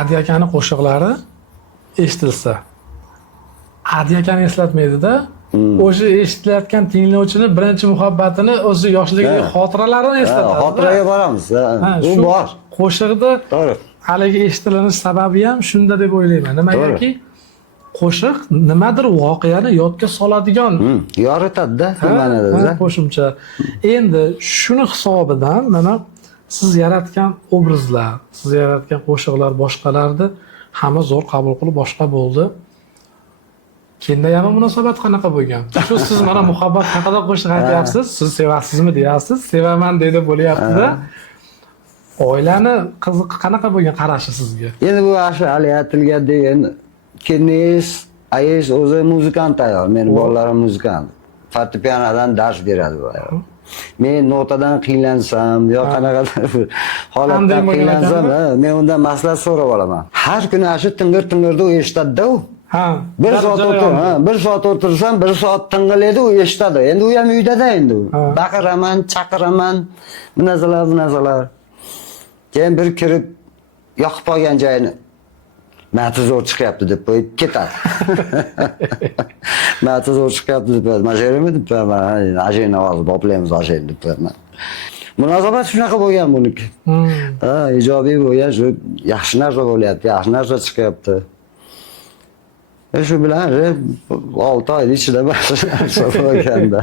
Adi akani qo'shiqlari eshitilsa, Adi akani eslatmaydida, o'sha eshitilayotgan tinglovchini birinchi muhabbatini, o'zi yoshligidagi xotiralarini eslatadi. Xotiraga boramiz. U bor. Qo'shiqda To'g'ri. haligi eshitilinish sababi ham shunda deb o'ylayman. Nimagaki, qo'shiq nimadir voqeani yodga soladigan Yoritadi-da, ma'noda. qo'shimcha. Endi shuni hisobidan mana siz yaratgan obrazlar, siz yaratgan qo'shiqlar boshqalarni hamma zo'r qabul qilib boshqa bo'ldi. Kendayam munosabat qanaqa bo'lgan? Shu siz mana muhabbat haqida qo'shiq aytyapsiz, siz sevasizmi deyapsiz, sevaman dedi bo'lyapti-da. Oilani qiziq qanaqa bo'lgan qarashi sizga? Endi bu hali aytilgandek, endi Kenis, Ayes o'zi muzikant ayol, meni bolalarim muzikant. Fortepianodan dars beradi bu ayol. Men notadan qiyinlansam, yo qanaqadir holatdan qiyinlansam, men undan maslahat so'rab olaman. Har kuni shu tingir-tingirda u eshitadi-da u. Bir soat o'tirsam, bir soat ting'ilaydi, u eshitadi. Endi u ham uyda-da endi u. Baqiraman, chaqiraman, bu narsalar. Keyin bir kirib yoqib qolgan joyini ma'ti zo'r chiqyapti deb qo'yib ketadi. Ma'ti zo'r chiqyapti deb qo'yadi. Masherimi deb qo'yaman. Ajin ovoz boplaymiz ajin deb qo'yaman. Munosabat shunaqa bo'lgan buniki. Ijobiy bo'lgan, shu yaxshi narsa bo'lyapti, yaxshi narsa chiqyapti. Shu bilan 6 oy ichida bo'lganda